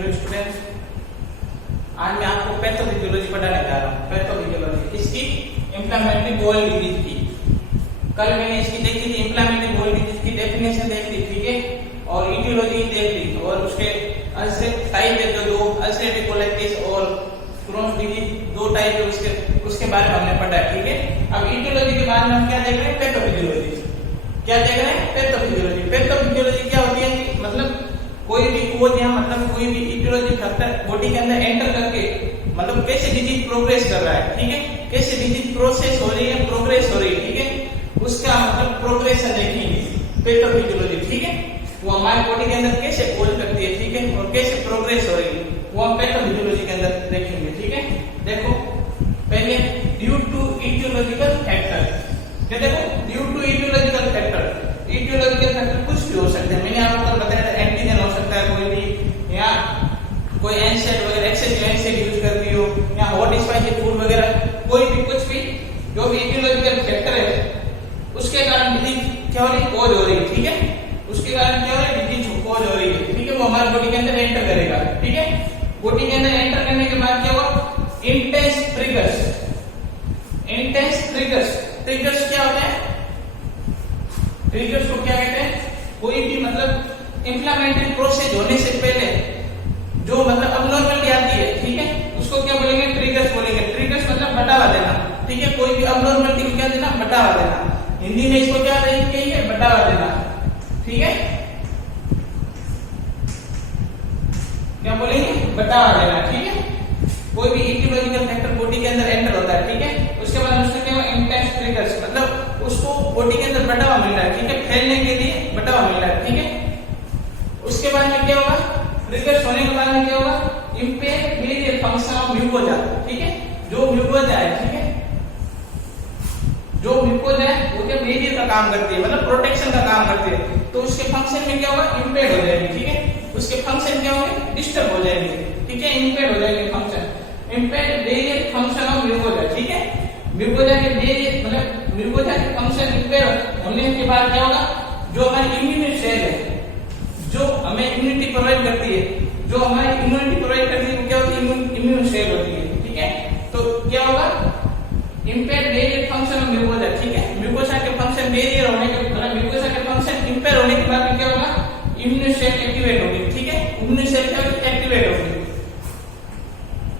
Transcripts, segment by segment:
Hello students, आज मैं आपको पैथोफिजियोलॉजी पढ़ाने जा रहा हूँ। पैथोफिजियोलॉजी इसकी इंफ्लेमेटरी बाउल डिजीज की। कल मैंने इसकी देखी थी, इंफ्लेमेटरी बाउल डिजीज की डेफिनेशन देख ली, ठीक है, और इटियोलॉजी देख ली, और उसके टाइप है जो दो अल्सरेटिव कोलाइटिस और क्रोन्स डिजीज, दो टाइप है उसके बारे में हमने पढ़ा है, ठीक है। अब इटियोलॉजी के बारे में हम क्या देख रहे हैं? पैथोफिजियोलॉजी। क्या देख रहे हैं? पैथोफिजियोलॉजी। पैथोफिजियोलॉजी क्या होती है कि मतलब कोई भी कोज या मतलब कोई भी इटियोलॉजी फैक्टर बॉडी के अंदर एंटर करके मतलब कैसे डिजीज प्रोग्रेस कर रहा है, ठीक है, कैसे डिजीज प्रोसेस हो रही है, प्रोग्रेस हो रही है, ठीक है, उसका मतलब प्रोग्रेशन देखेंगे पैथोफिजियोलॉजी, ठीक है। वो हमारे बॉडी के अंदर कैसे कोज करती है, ठीक है, और कैसे प्रोग्रेस हो रही है वो हम पैथोफिजियोलॉजी के अंदर देखेंगे, ठीक है। देखो पहले ड्यू टू इटियोलॉजिकल फैक्टर, देखो due to aetiological factor, aetiological factor कुछ भी हो सकते हैं। मैंने आपको बताया था एंटीजन हो सकता है कोई भी, या कोई एनसेड वगैरह एक्सेसिव एनसेड यूज करती हो, या हॉट स्पाइसी फूड वगैरह, कोई भी कुछ भी जो भी इटियोलॉजिकल फैक्टर है उसके कारण डिजीज क्या हो रही है, कोज हो रही है, ठीक है, उसके कारण क्या हो रहा है, डिजीज कोज हो रही है, ठीक है, वो हमारे बॉडी के अंदर एंटर करेगा, ठीक है। बॉडी के अंदर एंटर करने के बाद क्या होगा? Intense triggers. Intense triggers, triggers क्या होते हैं? ट्रिगर्स को क्या कहते हैं? कोई भी मतलब इंफ्लेमेटरी प्रोसेस होने से पहले जो मतलब अबनॉर्मलिटी आती है, ठीक है, उसको क्या बोलेंगे? ट्रिगर्स बोलेंगे। ट्रिगर्स मतलब बढ़ावा देना, ठीक है, कोई भी अबनॉर्मलिटी को क्या देना? बढ़ावा देना। हिंदी में इसको क्या कहेंगे? बढ़ावा देना, ठीक है, क्या बोलेंगे? बढ़ावा देना, ठीक है। कोई भी इटियोलॉजिकल फैक्टर बॉडी के अंदर एंटर होता है, ठीक है, उसके बाद उससे क्या होगा? इंटेंस ट्रिगर्स, मतलब उसको बॉडी के अंदर बढ़ावा मिल रहा है, ठीक है, फैलने के लिए बढ़ावा मिल रहा है, ठीक है। उसके बाद में क्या होगा? ट्रिगर्स होने के बाद में क्या होगा? Impair major function of mucosa, ठीक है, जो म्यूकोजा है, ठीक है, जो म्यूकोजा है वो क्या मेजर का काम करती है, मतलब प्रोटेक्शन का काम करती है, तो उसके फंक्शन में क्या होगा? इंपेयर हो जाएगी, ठीक है, उसके फंक्शन क्या होंगे? डिस्टर्ब हो जाएंगे, ठीक है, इंपेयर हो जाएंगे function, impair major function of mucosa, ठीक है। म्यूकोजा के मेजर मतलब म्यूकोजा के फंक्शन इंपेयर होने के बाद क्या होगा? जो हमारी इम्यून सेल है, जो हमें इम्यूनिटी प्रोवाइड करती है, जो हमारी इम्यूनिटी प्रोवाइड करती है वो क्या होती है? इम्यून सेल होती है, ठीक है। तो क्या होगा? Impair major function of mucosa, ठीक है, म्यूकोजा के फंक्शन मेजर होने के मतलब म्यूकोजा के फंक्शन इंपेयर होने के बाद क्या होगा? इम्यून सेल एक्टिवेट होगी, ठीक है, इम्यून सेल क्या होगी? एक्टिवेट होगी,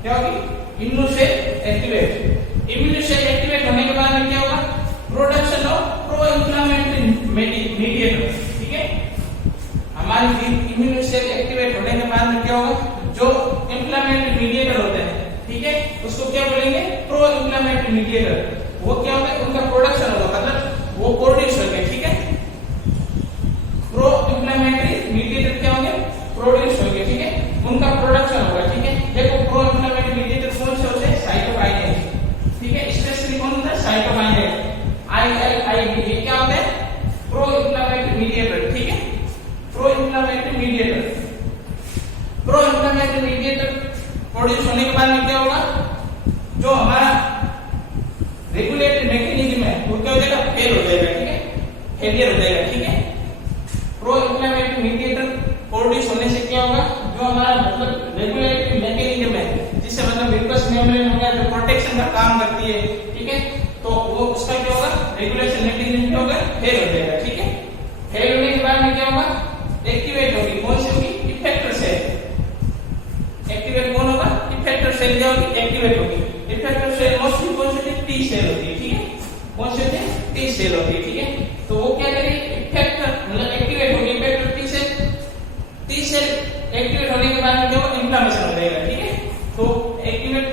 क्या होगी? Immune cell activate. Immune cell activate होने के बाद क्या होगा? Production of pro inflammatory mediator, ठीक है, हमारी इम्यून सेल एक्टिवेट होने के बाद क्या होगा? जो इंफ्लेमेटरी मीडिएटर होते हैं, ठीक है, उसको क्या बोलेंगे? Pro inflammatory mediator. वो क्या होगा? उनका प्रोडक्शन होगा, मतलब वो प्रोड्यूस होंगे, ठीक है, प्रो इंफ्लेमेटरी मीडिएटर क्या होंगे? प्रोड्यूस होंगे, ठीक है, उनका प्रोडक्शन होगा, ठीक है। देखो प्रो इंफ्लेमेटरी मीडिएटर कौन से होते हैं? साइटोकाइनेज, ठीक है, स्पेशली कौन होता है? साइटोकाइनेज, ILID क्या होता है? प्रो इंफ्लेमेटरी मीडिएटर, ठीक है, pro inflammatory mediator. Pro inflammatory mediator produce होने के बाद में क्या होगा? जो हमारा रेगुलेटरी मैकेनिज्म है वो क्या हो जाएगा? फेल हो जाएगा, ठीक है, फेलियर हो जाएगा, ठीक है। प्रो इंफ्लेमेटरी मीडिएटर प्रोड्यूस होने से क्या होगा? जो हमारा मतलब रेगुलेटरी मैकेनिज्म है, जिससे मतलब म्यूकस मेम्ब्रेन हो गया, जो प्रोटेक्शन का काम करती है, ठीक है, तो वो उसका क्या होगा? रेगुलेशन मैकेनिज्म क्या होगा? फेल हो जाएगा, ठीक है। फेल होने के बाद में क्या होगा? एक्टिवेट होगी, कौन सी होगी? Effector cell. एक्टिवेट कौन होगा? इफेक्टर सेल क्या होगी? एक्टिवेट होगी। इफेक्टर सेल मोस्टली कौन सी होती है? टी सेल होती है, ठीक है, कौन सी होती है? टी सेल होती है, ठीक है। तो वो क्या करेगी? इफेक्टर मतलब एक्टिवेट होगी, effector T cell. T cell activate होने के बाद में क्या होगा? इन्फ्लेमेशन हो जाएगा, ठीक है। तो एक्टिवेट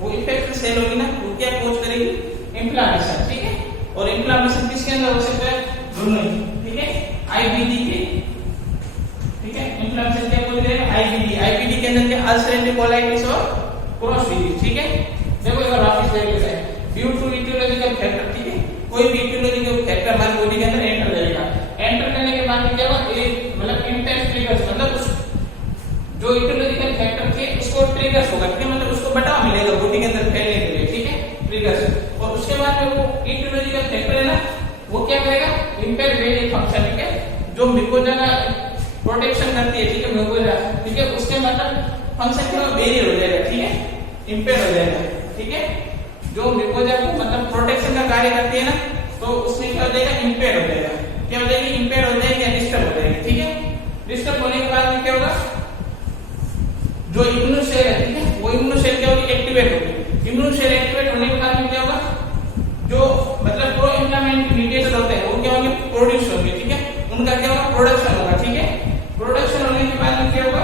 वो इफेक्टर सेल होगी ना, वो क्या कोज करेगी? इन्फ्लेमेशन, ठीक है, और इन्फ्लेमेशन किसके अंदर हो सकता है? दोनों ही, ठीक है, IBD के, ठीक है, इन्फ्लेमेशन क्या कोज करेगा? IBD के अंदर क्या? अल्सरेटिव कोलाइटिस और क्रोन्स डिजीज, ठीक है। देखो एक बार वापस देख लेते हैं। ड्यू टू इटियोलॉजिकल फैक्टर, ठीक है, कोई भी इटियोलॉजिकल फैक्टर हमारी बॉडी के अंदर एंटर करेगा, एंटर करने के बाद क्या होगा? एक मतलब इंटेंस ट्रिगर्स, मतलब उस जो इटियोलॉजिकल फैक्टर थे उसको ट्रिगर्स होगा, ठीक है, मतलब उसको बढ़ावा मिलेगा बॉडी के अंदर फैलने के लिए, ठीक है, ट्रिगर्स। और उसके बाद में वो इटियोलॉजिकल फैक्टर है ना, वो क्या करेगा? इंपेयर मेजर फंक्शन, ठीक है, जो म्यूकोजा का प्रोटेक्शन करती है, ठीक है, म्यूकोजा, ठीक है, उसके मतलब फंक्शन क्या वेरी हो जाएगा, ठीक है, इंपेयर हो जाएगा, ठीक है। जो म्यूकोजा को मतलब प्रोटेक्शन का कार्य करती है ना, तो उसमें क्या हो जाएगा, इंपेयर हो जाएगा, क्या हो जाएगी, इंपेयर हो जाएगी या डिस्टर्ब हो जाएगी, ठीक है। डिस्टर्ब होने के बाद में क्या होगा, जो इम्यूनो सेल है, ठीक है, वो इम्यूनो सेल क्या होगी, एक्टिवेट होगी। इम्यूनो सेल एक्टिवेट होने के बाद में क्या होगा, जो मतलब प्रो इन्फ्लेमेटरी मीडिएटर होते हैं वो क्या होंगे, प्रोड्यूस होंगे, ठीक है, उनका क्या होगा, प्रोडक्शन होगा, ठीक है। प्रोडक्शन होने के बाद में क्या होगा,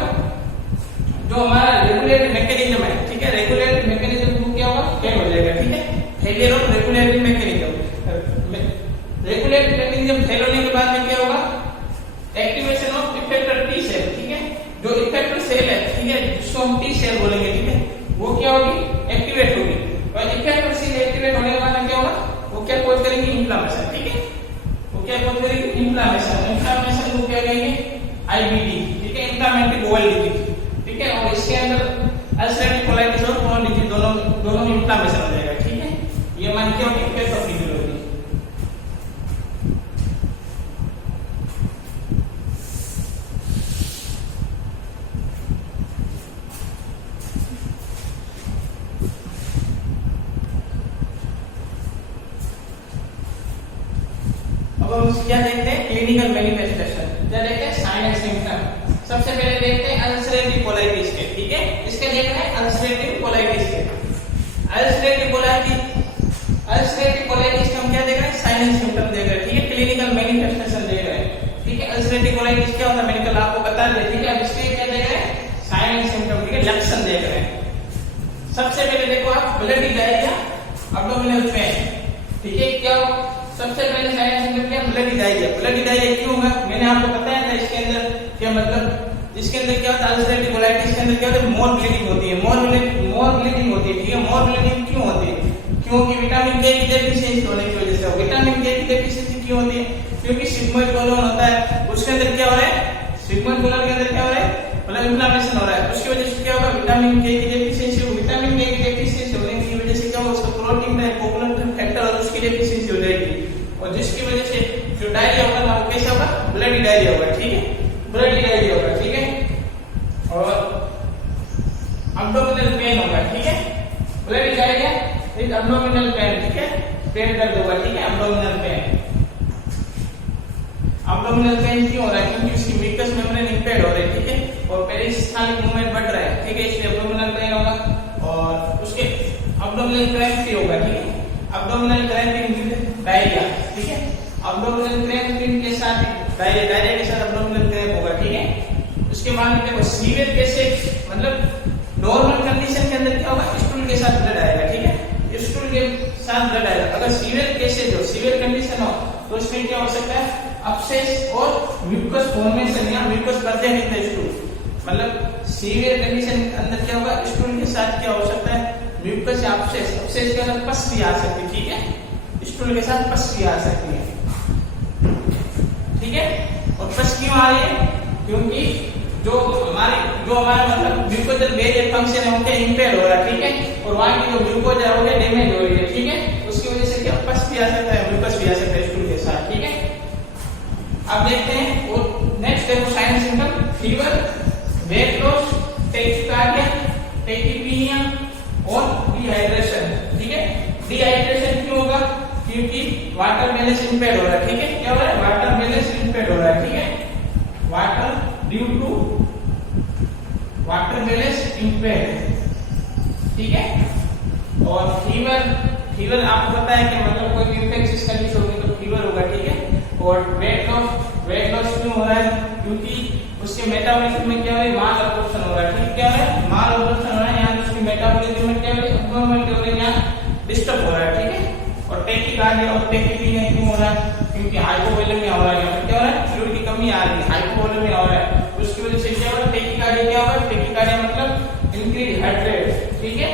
जो हमारा रेगुलेटरी मैकेनिज्म है, ठीक है, रेगुलेटरी मैकेनिज्म को क्या होगा, फेल हो जाएगा, ठीक है, failure of regulatory mechanism. Regulatory mechanism fail होने के बाद में क्या होगा, activation of effector T cell, ठीक है, जो इफेक्टर सेल है, ठीक है, जिसको हम टी सेल बोलेंगे, ठीक है, वो क्या होगी, एक्टिवेट होगी। और इफेक्टर सेल एक्टिवेट होने के बाद में क्या होगा, वो क्या कॉज करेंगे, इन्फ्लेमेशन, ठीक है, वो क्या कॉज करेंगे, इन्फ्लेमेशन। इन्फ्लेमेशन को क्या कहेंगे, आईबीडी, ठीक है, इन्फ्लेमेटरी बॉवल डिजीज, ठीक है, और इसके अंदर अल्सरेटिव कोलाइटिस और क्रोनिक डिजीज दोनों में इन्फ्लेमेशन हो जाएगा, ठीक है। ये मान के होगी इफेक्ट ऑफ फिजियोलॉजी। अब हम क्या देखते हैं, क्लिनिकल मैनिफेस्टेशन, क्या देखते हैं, साइन एंड सिम्टम। सबसे पहले देखते हैं अल्सरेटिव कोलाइटिस के, ठीक है, इसके देखना है अल्सरेटिव कोलाइटिस के। अल्सरेटिव कोलाइटिस का हम क्या देख रहे हैं, साइन एंड सिम्टम देख रहे हैं, ठीक है, क्लिनिकल मैनिफेस्टेशन देख रहे हैं, ठीक है। अल्सरेटिव कोलाइटिस क्या होता है, मेडिकल आपको बता दें, ठीक है। अब इसके क्या देख रहे हैं, साइन एंड सिम्टम, ठीक है, लक्षण देख रहे हैं। सबसे पहले देखो आप, ब्लडी डायरिया, एब्डोमिनल पेन, ठीक है, क्या सबसे पहले साइन एंड सिम्टम क्या, ब्लडी डायरिया। ब्लडी डायरिया क्यों होगा, मैंने आपको बताया था इसके अंदर क्या मतलब, इसके अंदर क्या होता है, अल्सरेटिव कोलाइटिस के अंदर क्या होता है, मोर ब्लीडिंग होती है, मोर ब्लीडिंग होती है, ठीक है। मोर ब्लीडिंग क्यों होती है, क्योंकि विटामिन के की डेफिशिएंसी होने की वजह से। विटामिन के की डेफिशिएंसी क्यों होती है, क्योंकि सिग्मोइड कोलोन होता है, उसके अंदर क्या हो रहा है, सिग्मोइड कोलोन के अंदर क्या हो रहा है, मतलब इन्फ्लेमेशन हो रहा है, उसकी वजह से क्या होगा, विटामिन के की डेफिशिएंसी। विटामिन के की डेफिशिएंसी होने की वजह से क्या होगा, उसका प्रोटीन है, कोगुलेंट फैक्टर और उसकी डेफिशिएंसी हो जाएगी, और जिसकी वजह से जो डायरिया होगा वो कैसा होगा, ब्लडी डायरिया होगा, ठीक है, ब्लडी डायरिया होगा, ठीक है। और एब्डोमिनल पेन होगा, ठीक है, bloody diarrhoea with abdominal pain, ठीक है, पेट दर्द होगा, ठीक है, एब्डोमिनल पेन। एब्डोमिनल पेन क्यों हो रहा है, क्योंकि उसकी म्यूकस मेम्ब्रेन इंपेयर्ड हो रही है, ठीक है, और पेरिस्थालिक मूवमेंट बढ़ रहा है, ठीक है, इसलिए एब्डोमिनल पेन होगा। और उसके एब्डोमिनल क्रैम्प होगा, ठीक है, एब्डोमिनल क्रैम्पिंग विद डायरिया, ठीक है, एब्डोमिनल क्रैम्पिंग के साथ डायरिया के साथ एब्डोमिनल क्रैम्प होगा, ठीक है। उसके बाद में देखो सीवियर केसेस, मतलब नॉर्मल कंडीशन के अंदर क्या होगा, स्टूल के साथ ब्लड आएगा, ठीक है, स्टूल के साथ ब्लड आएगा। अगर सीवियर केसेस हो, सीवियर कंडीशन हो, तो उसमें क्या हो सकता है, अपसेस और म्यूकस फॉर्मेशन या म्यूकस बर्देनिंग स्टूल, मतलब सीवियर कंडीशन के अंदर क्या होगा, स्टूल के साथ क्या हो सकता है, म्यूकस या अपसेस, अपसेस के अंदर पस भी आ सकती है, ठीक है, स्टूल के साथ पस भी आ सकती है, ठीक है। और पस क्यों आ रही है, क्योंकि जो हमारे मतलब म्यूकोजल बैरियर फंक्शन है उनके इंपेयर हो रहा है, ठीक है, और वहां की जो म्यूकोजा हो गया डैमेज हो रही है, ठीक है, उसकी वजह से क्या पस भी आ सकता है, म्यूकस भी आ सकता है स्टूल के साथ, ठीक है। अब देखते हैं और नेक्स्ट देखो sign symptom, fever, weight loss, tachycardia, tachypnoea और डिहाइड्रेशन, ठीक है। डिहाइड्रेशन क्यों होगा, क्योंकि वाटर बैलेंस इंपेयर हो रहा है, ठीक है, क्या हो रहा है, वाटर बैलेंस इंपेयर हो रहा है, ठीक है, water due to water balance impair, ठीक है। और फीवर आपको पता है कि मतलब कोई भी इंफेक्शियस कंडीशन होगी तो फीवर होगा, ठीक है। और वेट लॉस क्यों हो रहा है, क्योंकि उसके मेटाबॉलिज्म में क्या हो रहा है, माल अब्जॉर्प्शन हो रहा है, ठीक है, क्या हो रहा है, माल अब्जॉर्प्शन हो रहा है, यहाँ उसकी मेटाबॉलिज्म में क्या हो रहा है, अब्नॉर्मल हो रहा है, यहाँ डिस्टर्ब हो रहा है, ठीक है। और टैकीकार्डिया और टैकीपीनिया क्यों हो रहा है, क्योंकि हाइपोवोलेमिया हो रहा है, यहाँ क्या हो रहा है, फ्लूइड की कमी आ रही है, हाइपोवोलेमिया हो रहा है, उसकी वजह से क्या हो रहा है, टैकीकार्डिया क्या होगा, टैकीकार्डिया मतलब इंक्रीज हार्ट रेट, ठीक है।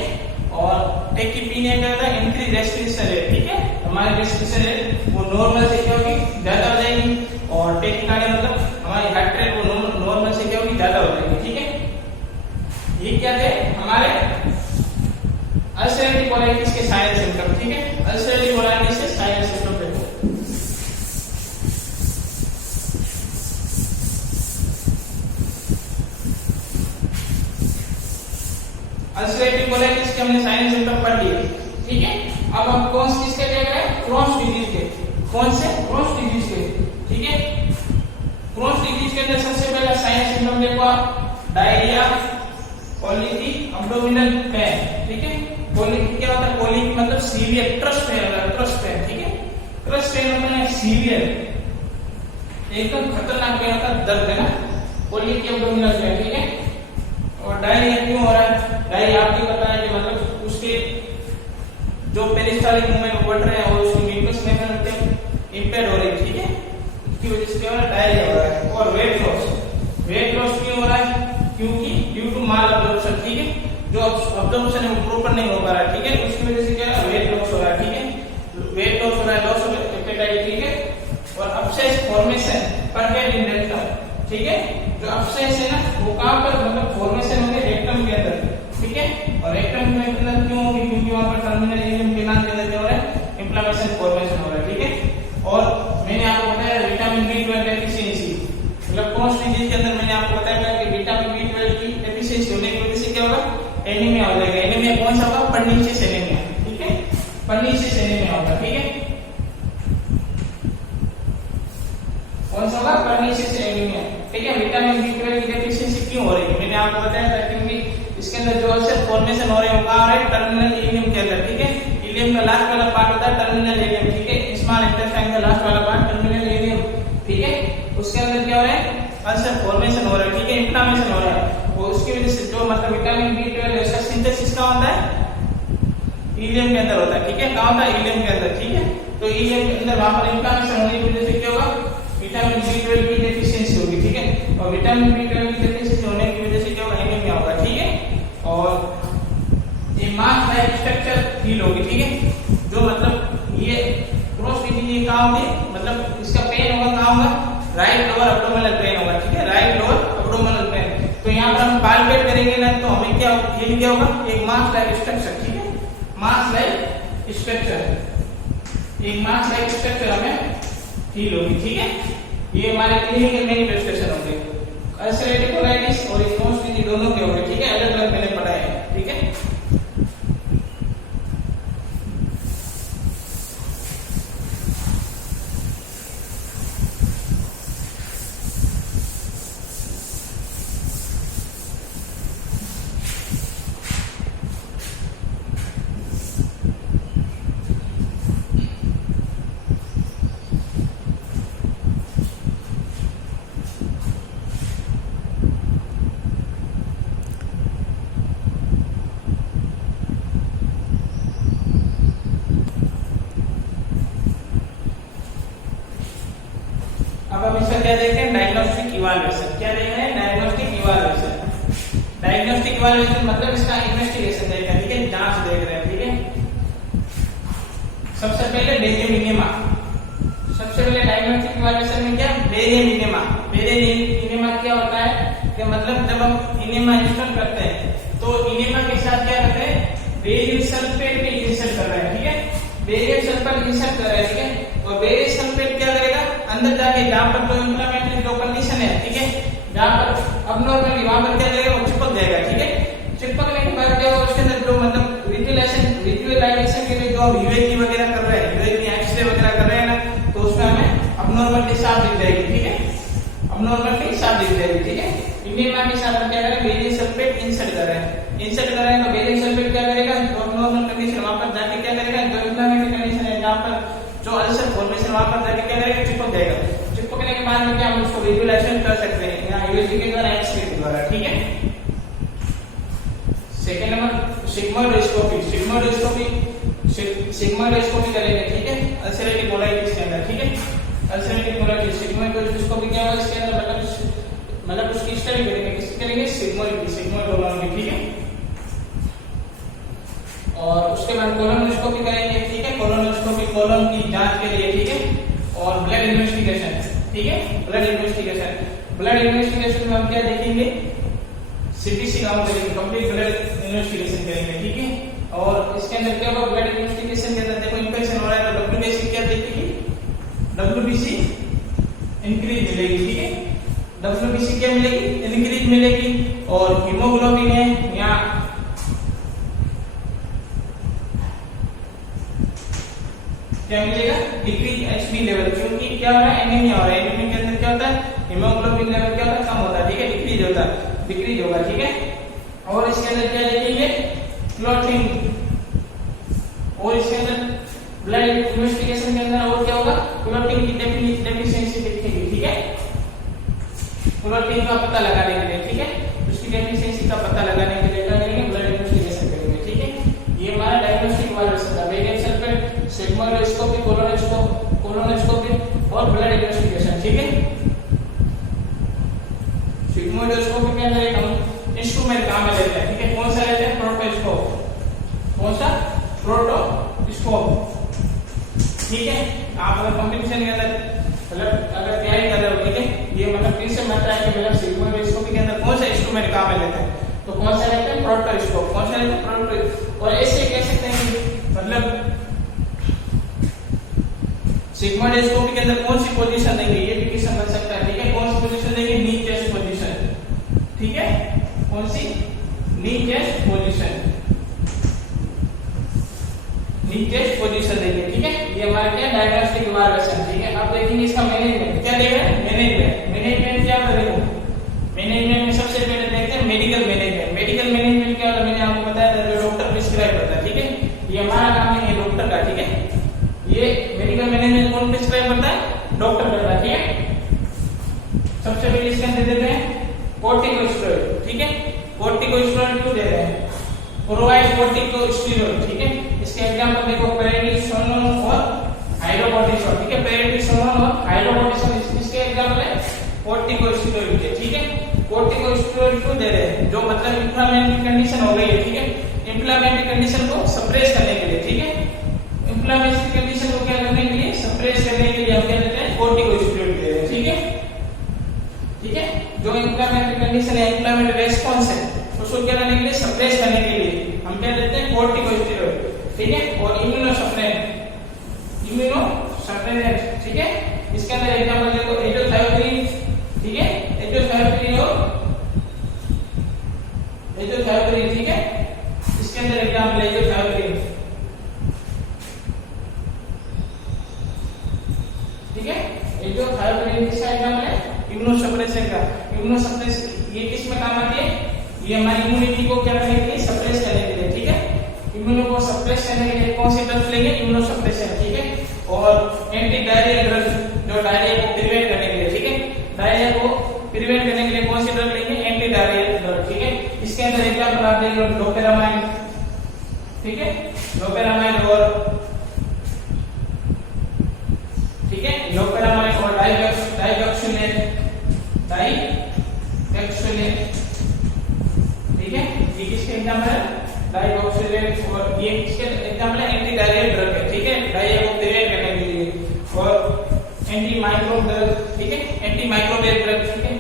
और टैकीपीनिया क्या होता है, इंक्रीज रेस्पिरेशन रेट, ठीक है, हमारी रेस्पिरेशन रेट वो नॉर्मल से क्या होगी, ज्यादा हो जाएगी, और टैकीकार्डिया मतलब हमारी हार्ट रेट वो नॉर्मल से क्या होगी, ज्यादा हो जाएगी, ठीक है। ये क्या थे हमारे अल्सरेटिव कोलाइटिस के साइन सिम्टम, ठीक है, अल्सरेटिव कोलाइटिस के साइन सिम्टम देखो। अल्सरेटिव कोलाइटिस के हमने साइन सिम्टम पढ़ लिए, ठीक है। अब हम कौन से किसके देख रहे हैं, क्रॉन्स डिजीज के, कौन से, क्रॉन्स डिजीज के, ठीक है। क्रॉन्स डिजीज के अंदर सबसे पहला साइन सिम्टम देखो आप, डायरिया, कोलिकी, एब्डोमिनल पेन, ठीक है। कोलिक क्या होता है, कोलिक मतलब सीवियर ट्रस्ट पेन होता है, ट्रस्ट पेन, ठीक है। ट्रस्ट पेन मतलब है सीवियर, एकदम खतरनाक पेन होता है, दर्द है ना, कोलिक एब्डोमिनल पेन, ठीक है। और डायरिया क्यों हो रहा है, डायरिया आपको पता है कि मतलब उसके जो पेरिस्टालिक मूवमेंट बढ़ रहे हैं और उसकी म्यूकस मेम्ब्रेन इंपेयर्ड हो रही है, ठीक है। उसकी वजह से क्या हो रहा है, डायरिया हो रहा है। और वेट लॉस, वेट लॉस क्यों हो रहा है, क्योंकि ड्यू टू माल अब्जॉर्प्शन, ठीक है। जो अब्जॉर्प्शन है वो प्रॉपर नहीं हो पा रहा है, ठीक है। उसकी वजह से क्या है, वेट लॉस हो रहा है, ठीक है। वेट लॉस हो रहा है, लॉस ऑफ एपेटाइट, ठीक है। और अपसेस फॉर्मेशन परवेड इन रेक्टम, ठीक है। जो अपसेस है ना वो कहां पर, मतलब फॉर्मेशन होंगे रेक्टम के अंदर, ठीक है। और रेक्टम के अंदर क्यों होगी, क्योंकि वहां पर टर्मिनल एरियम के नाम के अंदर क्या हो रहा है, इंफ्लेमेशन फॉर्मेशन हो रहा है, ठीक है। और मैंने आपको बताया विटामिन B12 डेफिशिएंसी, मतलब क्रॉन्स डिजीज के अंदर मैंने आपको बताया कि विटामिन B12 की डेफिशिएंसी होने की वजह से क्या होगा, एनीमिया हो जाएगा। एनीमिया कौन सा होगा, पर्नीशियस एनीमिया, ठीक है। पर्नीशियस एनीमिया होगा, ठीक है। कौन सा होगा, पर्नीशियस एनीमिया, ठीक है। विटामिन B12 की डेफिशिएंसी क्यों हो रही है, मैंने आपको बताया था, क्योंकि इसके अंदर जो अल्सर फॉर्मेशन हो रहे हैं वो कहां हो रहे हैं, टर्मिनल इलियम के अंदर, ठीक है। इलियम का लास्ट वाला पार्ट होता है टर्मिनल इलियम, ठीक है। स्मॉल इंटेस्टाइन का लास्ट वाला पार्ट टर्मिनल इलियम, ठीक है। उसके अंदर क्या हो रहा है, अल्सर फॉर्मेशन हो रहा है, ठीक है, इंफ्लेमेशन हो रहा है। और उसकी वजह से जो मतलब विटामिन B12 इसका सिंथेसिस कहां होता है, इलियम के अंदर होता है, ठीक है। कहां होता है, इलियम के अंदर, ठीक है। तो इलियम के अंदर वहां पर इंफ्लेमेशन होने की वजह से क्या होगा, विटामिन B12 की डेफिशिएंसी होगी, ठीक है। और विटामिन B12 की डेफिशिएंसी होने की वजह से क्या होगा, एनीमिया होगा, ठीक है। और ये मास लाइक स्ट्रक्चर फील होगी, ठीक है। जो मतलब ये क्रॉस डिजीज ये कहां होगी, मतलब इसका पेन होगा कहां होगा, राइट लोअर एब्डोमिनल पेन होगा, ठीक है, राइट लोअर एब्डोमिनल पेन। तो यहाँ पर हम पाल्पेट करेंगे ना तो हमें क्या फील क्या होगा, एक मास लाइक स्ट्रक्चर, ठीक है, मास लाइक स्ट्रक्चर, एक मास लाइक स्ट्रक्चर हमें फील होगी, ठीक है। ये हमारे क्लिनिकल मैनिफेस्टेशन होंगे, अल्सरेटिव कोलाइटिस और क्रॉन्स डिजीज दोनों के होंगे, ठीक है। अलग अलग मैंने पढ़ा है, ठीक है। अब हम इसका क्या देखते हैं, डायग्नोस्टिक इवैल्यूएशन, क्या देख रहे हैं, डायग्नोस्टिक इवैल्यूएशन। डायग्नोस्टिक इवैल्यूएशन मतलब इसका इन्वेस्टिगेशन देख रहे हैं, ठीक है, जांच देख रहे हैं, ठीक है। सबसे पहले बेरियम इनेमा, सबसे पहले डायग्नोस्टिक इवैल्यूएशन में क्या, बेरियम इनेमा। बेरियम इनेमा क्या होता है कि मतलब जब हम इनेमा इंस्टॉल करते हैं तो इनेमा के साथ क्या करते हैं, बेरियम सल्फेट भी इंसर्ट कर रहे हैं, ठीक है। बेरियम सल्फेट इंसर्ट कर रहे हैं, ठीक है। और बेरियम सल्फेट क्या करेगा, अंदर जाके जहां पर जो इंफ्लेमेटरी जो कंडीशन है, ठीक है, जहां पर अबनॉर्मली वहां पर क्या करेगा, वो चिपक जाएगा, ठीक है। चिपकने के बाद क्या होगा, उसके अंदर जो मतलब विजुअलाइजेशन के लिए जो हम यूएजी वगैरह कर रहे हैं, यूएजी एक्सरे वगैरह कर रहे हैं ना, तो उसमें हमें अबनॉर्मलिटी साफ दिख जाएगी, ठीक है, अबनॉर्मलिटी साफ दिख जाएगी, ठीक है। इनेमा के साथ हम क्या करें, बेरियम सल्फेट इंसर्ट कर रहे हैं, इंसर्ट कर रहे हैं तो बेरियम सल्फेट क्या करेगा, जो अबनॉर्मल कंडीशन वहां पर जाके क्या करेगा, जो इंफ्लेमेटरी कंडीशन है जहां पर जो अल्सर फॉर्मेशन वहां पर जाके क्या करेगा, चिपक जाएगा। चिपकने के बाद में क्या हम उसको विजुअलाइजेशन कर सकते हैं या यूएजी के द्वारा, एक्सरे के द्वारा, ठीक है। सेकंड नंबर सिग्मोइडोस्कोपी, सिग्मोइडोस्कोपी करेंगे, ठीक है, अल्सरेटिव कोलाइटिस के अंदर, ठीक है। अल्सरेटिव कोलाइटिस सिग्मोइडोस्कोपी क्या होगा, इसके अंदर मतलब उसकी स्टडी करेंगे, किसकी करेंगे, सिग्मोइडोलॉजी, ठीक है। और उसके बाद कोलोनोस्कोपी करेंगे, ठीक है, कोलोनोस्कोपी कोलन की जांच के लिए, ठीक है। और ब्लड इन्वेस्टिगेशन, ठीक है, ब्लड इन्वेस्टिगेशन, ब्लड इन्वेस्टिगेशन में हम क्या देखेंगे, सीटीसी काउंट करेंगे, कंप्लीट ब्लड इन्वेस्टिगेशन करेंगे, ठीक है। और इसके अंदर क्या होगा, ब्लड इन्वेस्टिगेशन के अंदर देखो इंफेक्शन हो रहा है तो डब्ल्यूबीसी क्या देखेगी, डब्ल्यूबीसी इंक्रीज मिलेगी, ठीक है। डब्ल्यूबीसी क्या मिलेगी, इंक्रीज मिलेगी। और हीमोग्लोबिन है या क्या मिलेगा, डिक्रीज HB लेवल, क्योंकि क्या हो रहा है, एनीमिया हो रहा है। एनीमिया के अंदर क्या होता है, हीमोग्लोबिन लेवल क्या होता है, कम होता है, ठीक है, डिक्रीज होता है, डिक्रीज होगा, ठीक है। और इसके अंदर क्या देखेंगे, क्लॉटिंग, और इसके अंदर ब्लड इन्वेस्टिगेशन के अंदर और क्या होगा, क्लॉटिंग की डेफिशिएंसी देखेंगे, ठीक है, क्लॉटिंग का पता लगाने के लिए, ठीक है, उसकी डेफिशिएंसी का पता लगाने के लिए क्या करेंगे, ब्लड इन्वेस्टिगेशन करेंगे, ठीक है। ये हमारा डायग्नोस्टिक वाला था, बेरियम सल्फेट, सिग्मोइडोस्कोपी, कोलोनोस्कोपी और ब्लड इन्वेस्टिगेशन, ठीक है। सिग्मोइडोस्कोपी के अंदर एक हम इंस्ट्रूमेंट काम में लेते हैं, ठीक है, कौन सा लेते हैं, प्रोटोस्कोप, कौन सा, प्रोटोस्कोप, ठीक है। आप अगर कंपटीशन के अंदर मतलब अगर तैयारी कर रहे हो, ठीक है, ये मतलब किन से मात्रा है कि मतलब सिग्मोइडोस्कोपी के अंदर कौन सा इंस्ट्रूमेंट काम में लेते हैं, तो कौन सा लेते हैं, प्रोटोस्कोप, कौन सा लेते हैं, प्रोटो। और ऐसे कह सकते हैं कि मतलब सिग्मोइडोस्कोपी के अंदर कौन सी पोजीशन देंगे, ये भी क्वेश्चन बन सकता है, ठीक है, कौन सी पोजीशन देंगे, नी चेस्ट पोजीशन, ठीक है, कौन सी, knee chest position, knee chest position देंगे, ठीक है। ये हमारा क्या डायग्नोस्टिक इवैल्यूएशन, ठीक है। अब देखेंगे इसका मैनेजमेंट, क्या देख रहे हैं, मैनेजमेंट क्या होता है, देखो मैनेजमेंट में सबसे पहले देखते हैं मेडिकल मैनेजमेंट। मेडिकल मैनेजमेंट क्या होता है, मैंने आपको बताया था, जो डॉक्टर प्रिस्क्राइब करता है, ठीक है, ये हमारा काम नहीं है डॉक्टर का, ठीक है। ये मेडिकल मैनेजमेंट कौन प्रिस्क्राइब करता है, डॉक्टर करता है, ठीक है। सबसे पहले इसके अंदर देते हैं कॉर्टिकोस्टेरॉइड, ठीक है, कॉर्टिकोस्टेरॉइड क्यों दे रहे हैं, प्रोवाइड कॉर्टिकोस्टेरॉइड, ठीक है। इसके एग्जांपल देखो, पैराडिसोलोन और हाइड्रोकोर्टिसोन, ठीक है, पैराडिसोलोन और हाइड्रोकोर्टिसोन इसके एग्जांपल है कॉर्टिकोस्टेरॉइड के, ठीक है। कॉर्टिकोस्टेरॉइड क्यों दे रहे हैं, जो मतलब इंफ्लेमेटरी कंडीशन हो गई है, ठीक है, इंफ्लेमेटरी कंडीशन को सप्रेस करने के लिए, ठीक है, इंफ्लेमेटरी कंडीशन को क्या करने के लिए, सप्रेस करने के लिए हम क्या देते हैं, कॉर्टिकोस्टेरॉइड दे रहे हैं, ठीक है, ठीक है। जो इंफ्लेमेटरी कंडीशन है, इंफ्लेमेटरी रेस्पॉन्स है, उसको क्या करने के लिए, सप्रेस करने के लिए हम क्या देते हैं, कॉर्टिकोस्टेरॉइड, ठीक है। और इम्यूनोसप्रेसेंट, ठीक है, इसके अंदर एग्जांपल देखो, एजोथायोप्रिन, ठीक है, एजोथायोप्रिन और एजोथायोप्रिन, ठीक है, इसके अंदर एग्जांपल है एजोथायोप्रिन, ठीक है। एजोथायोप्रिन किसका एग्जांपल है, इम्यूनोसप्रेसेंट का। इम्यूनोसप्रेसेंट ये किस में काम आती है, ये हमारी इम्यूनिटी को क्या करने के लिए, सप्रेस करने के लिए, ठीक है, इम्यूनो को सप्रेस करने के लिए कौन सी ड्रग्स लेंगे, इम्यूनोसप्रेसेंट, ठीक है। और एंटी डायरिया ड्रग, जो डायरिया को प्रिवेंट करने के लिए, ठीक है, डायरिया को प्रिवेंट करने के लिए कौन सी ड्रग लेंगे, एंटी डायरिया ड्रग, ठीक है। इसके अंदर एग्जांपल आप देख लो, लोपेरामाइन, ठीक है, लोपेरामाइन और, ठीक है, लोपेरामाइन और डाइगोक्सिलेट, ठीक है, ये किसके एग्जांपल है, डाइगोक्सिलेट, और ये किसके एग्जांपल है, एंटी डायरिया ड्रग है, ठीक है, डायरिया को प्रिवेंट करने के लिए। और एंटी माइक्रोब ड्रग, ठीक है, एंटी माइक्रोबियल ड्रग, ठीक है,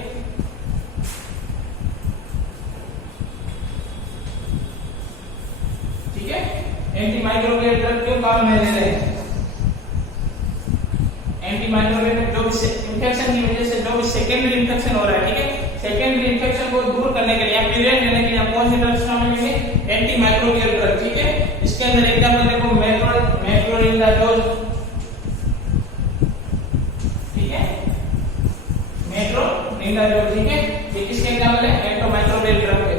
ठीक है, एंटी माइक्रोबियल ड्रग क्यों काम में ले रहे हैं, एंटी माइक्रोबियल जो भी इंफेक्शन की वजह से जो भी सेकेंडरी इंफेक्शन हो रहा है, ठीक है, सेकेंडरी इंफेक्शन को दूर करने के लिए या प्रिवेंट करने के लिए आप कौन सी ड्रग्स काम लेंगे, एंटी माइक्रोबियल ड्रग, ठीक है। इसके अंदर एग्जांपल देखो, मेट्रोनिडाजोल, ठीक है, मेट्रोनिडाजोल, ठीक है, ये किसके एग्जांपल है, एंटीमाइक्रोबियल ड्रग है।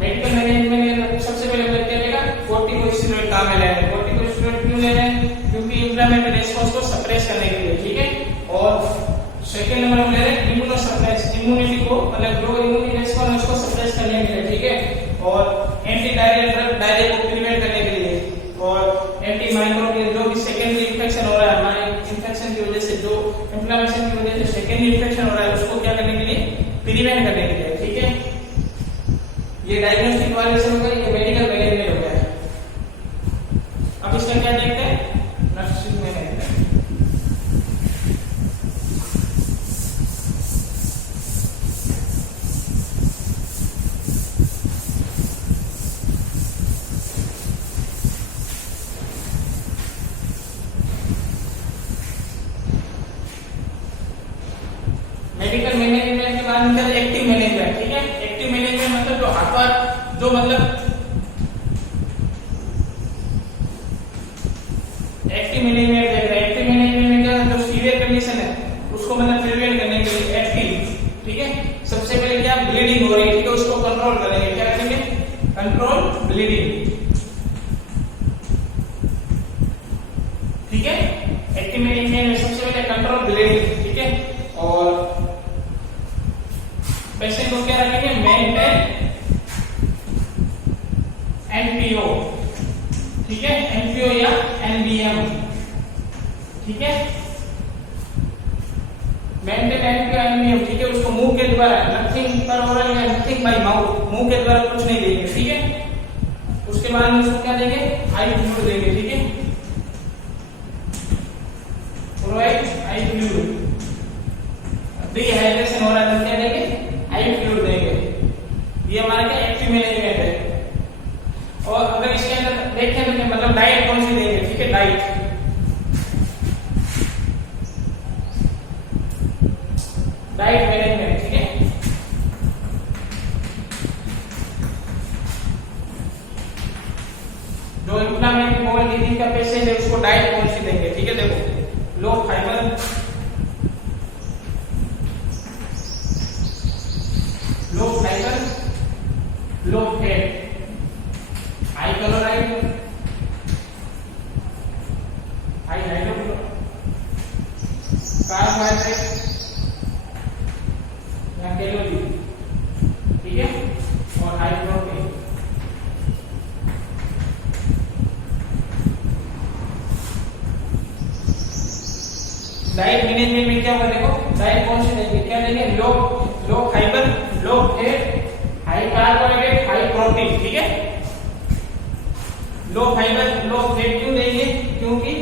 मेडिकल मैनेजमेंट में सबसे पहले क्या लेगा, कॉर्टिकोस्टेरॉइड काम में लेंगे। कॉर्टिकोस्टेरॉइड क्यों ले रहे हैं, क्योंकि इंफ्लेमेटरी रेस्पॉन्स को सप्रेस करने के लिए, ठीक है। और सेकंड नंबर में ले रहे हैं इम्यूनोसप्रेस, इम्यूनिटी को मतलब जो इम्यूनिटी रेस्पॉन्स उसको सप्रेस करने के लिए, ठीक है। और एंटी डायरिया ड्रग, डायरिया को प्रिवेंट करने के लिए। और एंटी माइक्रोबियल जो भी सेकेंडरी इंफेक्शन हो रहा है, हमारे इंफेक्शन की वजह से, जो इन्फ्लेमेशन की वजह से सेकेंडरी इंफेक्शन हो रहा है, उसको क्या करने के लिए, प्रिवेंट करने के लिए, ठीक है। ये डायग्नोस्टिक इवैल्यूएशन हो गया, ये मेडिकल मैनेजमेंट हो गया। अब इसका क्या देखते हैं, नर्सिंग मैनेजमेंट, मेडिकल मैनेजमेंट के बाद में एक्टिव मैनेजमेंट, ठीक है। एक्टिव मैनेजमेंट मतलब जो हाथ, जो मतलब एक्टिव मतलब ब्लीडिंग, ठीक है। और पेशेंट को क्या रखेंगे, मेंटेन एनपीओ, ठीक है, एनपीओ या एनबीएम, ठीक है, मेंटेन एनपीओ एनबीएम, ठीक है। उसको मुंह के द्वारा, नथिंग पर ओरल या नथिंग बाय माउथ, मुंह के द्वारा कुछ नहीं देंगे, ठीक है। उसके बाद में उसको क्या देंगे, आई फ्लूइड देंगे, ठीक है, प्रोवाइड आई फ्लूइड। डिहाइड्रेशन हो रहा है तो क्या देंगे, आई फ्लूइड देंगे। ये हमारा क्या एक्टिव मैनेजमेंट है। और अगर इसके अंदर देखें तो मतलब डाइट कौन सी देंगे, ठीक है, डाइट मैनेजमेंट, ठीक है। जो इन्फ्लेमेटरी बाउल डिजीज का पेशेंट है उसको डाइट कौन सी देंगे, ठीक है। देखो, low fibre, low fat, high calorie, high hydrochloride, carbohydrate या कैलोरी, ठीक है, और हाई प्रोटीन। डाइट मैनेजमेंट में क्या होगा, देखो डाइट कौन सी देंगे, क्या देंगे, low fibre, low fat, high carbohydrate, high protein, ठीक है। लो फाइबर, लो फैट क्यों देंगे, क्योंकि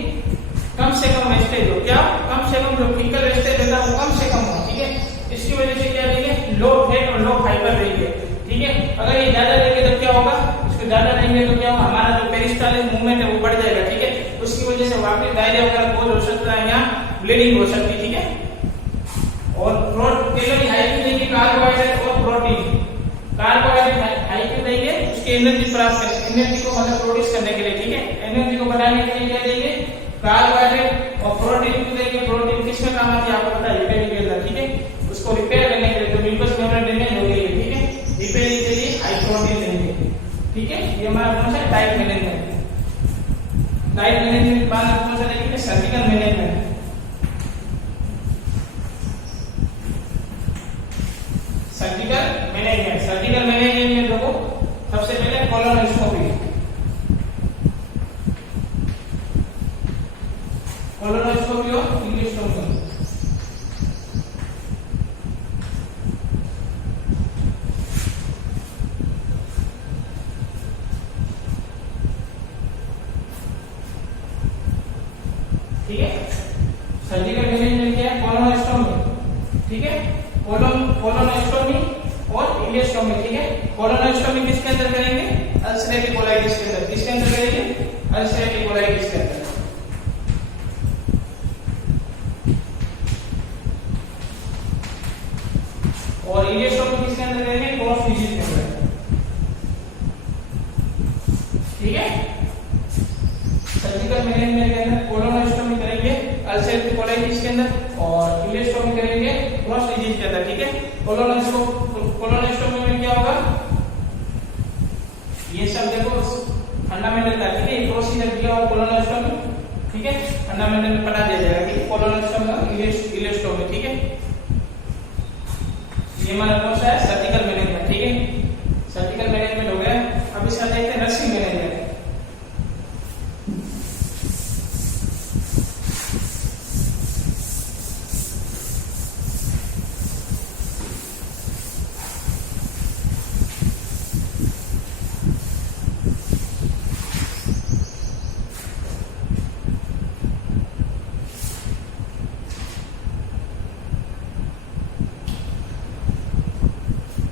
कम से कम वेस्टेज हो, क्या कम से कम जो फीकल वेस्टेज रहता है वो कम से कम हो, ठीक है। इसकी वजह से क्या देंगे, लो फैट और लो फाइबर देंगे, ठीक है। अगर ये ज्यादा देंगे तो क्या होगा, इसको ज्यादा देंगे तो क्या होगा, हमारा जो पेरिस्टालिस मूवमेंट है वो बढ़ जाएगा, ठीक है। उसकी वजह से वापस डायरिया वगैरह कोज हो सकता है या ब्लीडिंग हो सकती है, ठीक है। और कैलोरी हाई क्यों देंगे, कार्बोहाइड्रेट और प्रोटीन। कार्बोहाइड्रेट हाई क्यों देंगे, उसकी एनर्जी प्राप्त करने, एनर्जी को मतलब प्रोड्यूस करने के लिए, ठीक है, एनर्जी को बढ़ाने के लिए क्या देंगे, कार्बोहाइड्रेट। और प्रोटीन क्यों देंगे, प्रोटीन किसमें काम आती है आपको पता है, रिपेयरिंग के अंदर, ठीक है। उसको रिपेयर करने के लिए, जो म्यूकस मेम्ब्रेन डैमेज हो गई है, ठीक है, रिपेयरिंग के लिए हाई प्रोटीन देंगे, ठीक है। ये हमारा कौन सा डाइट मैनेजमेंट। डाइट मैनेजमेंट के बाद कौन सा देखेंगे, सर्जिकल मैनेजमेंट। सर्जिकल मैनेजमेंट में देखो सबसे पहले कोलोनोस्कोपी, और इलेक्ट्रोस्कोपी, ठीक है। सर्जिकल मैनेजमेंट क्या है, कोलोनोस्टोमी, ठीक है, कोलोनोस्टोमी और इलेक्ट्रोस्कोपी, ठीक है। कोलोनोस्टोमी किसके अंदर करेंगे, अल्सरेटिव कोलाइटिस के अंदर, किसके अंदर करेंगे, अल्सरेटिव कोलाइटिस के अंदर। और इलेक्ट्रोस्कोपी किसके अंदर करेंगे, क्रॉस डिजीज के अंदर, ठीक है। सर्जिकल मैनेजमेंट के अंदर कोलोनोस्टोमी करेंगे अल्सरेटिव कोलाइटिस के अंदर, और इलेक्ट्रोस्कोपी करेंगे क्रॉस डिजीज के अंदर, ठीक है। कोलोनोस्टोमी में क्या होगा, ये सब देखो फंडामेंटल का, ठीक है, ये प्रोसीजर दिया हुआ कोलोनोस्टोमी, ठीक है, फंडामेंटल में पढ़ा दिया जाएगा कि कोलोनोस्टोमी और इलेक्ट्रोस्कोपी, ठीक है। ये हमारा कौन सा है, सर्जिकल मैनेजमेंट, ठीक है। सर्जिकल मैनेजमेंट हो गया। अब इसका देखते हैं nursing management.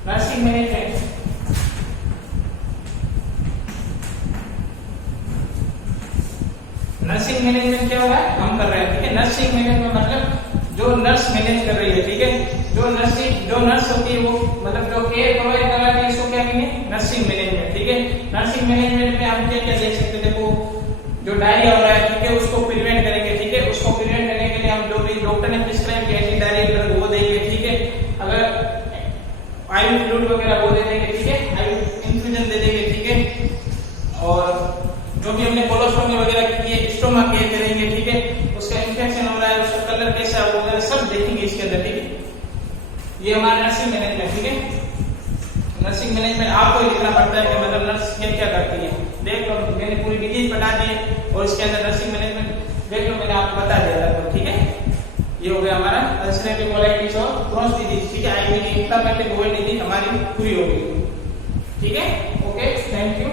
Nursing management, nursing management क्या होगा, हम कर रहे हैं, ठीक है। नर्सिंग मैनेजमेंट मतलब जो नर्स मैनेज कर रही है, ठीक है। जो नर्स होती है वो मतलब जो केयर प्रोवाइड कर रही है, इसको क्या कहेंगे, नर्सिंग मैनेजमेंट, ठीक है। नर्सिंग मैनेजमेंट में हम क्या क्या देख सकते हैं, देखो जो डायरिया हो रहा है, ठीक है, उसको प्रिवेंट करेंगे, ठीक है। उसको प्रिवेंट करने के लिए हम जो भी डॉक्टर ने प्रिस्क्राइब किया एंटी डायरिया ड्रग वो देंगे, ठीक है। अगर आईवी फ्लूइड वगैरह वो दे देंगे, ठीक है, आईवी इन्फ्यूजन दे देंगे, ठीक है। और जो भी हमने कोलोस्टोमी वगैरह की है, स्टोमा केयर करेंगे, ठीक है। उसका इंफेक्शन हो रहा है, उसका कलर कैसा होगा सब देखेंगे इसके अंदर, ठीक है। ये हमारा नर्सिंग मैनेजमेंट, ठीक है। नर्सिंग मैनेजमेंट आपको ही लिखना पड़ता है कि मतलब नर्स क्या क्या करती है। देख लो मैंने पूरी डिटेल बता दी है और इसके अंदर नर्सिंग मैनेजमेंट देख लो मैंने आपको बता दिया था, ठीक है। ये हो गया हमारा अल्सरेटिव कोलाइटिस और क्रॉस डिजीज, ठीक है। आईवी की इन्फ्लेमेटरी बाउल डिजीज हमारी पूरी हो गई, ठीक है। Okay, thank you.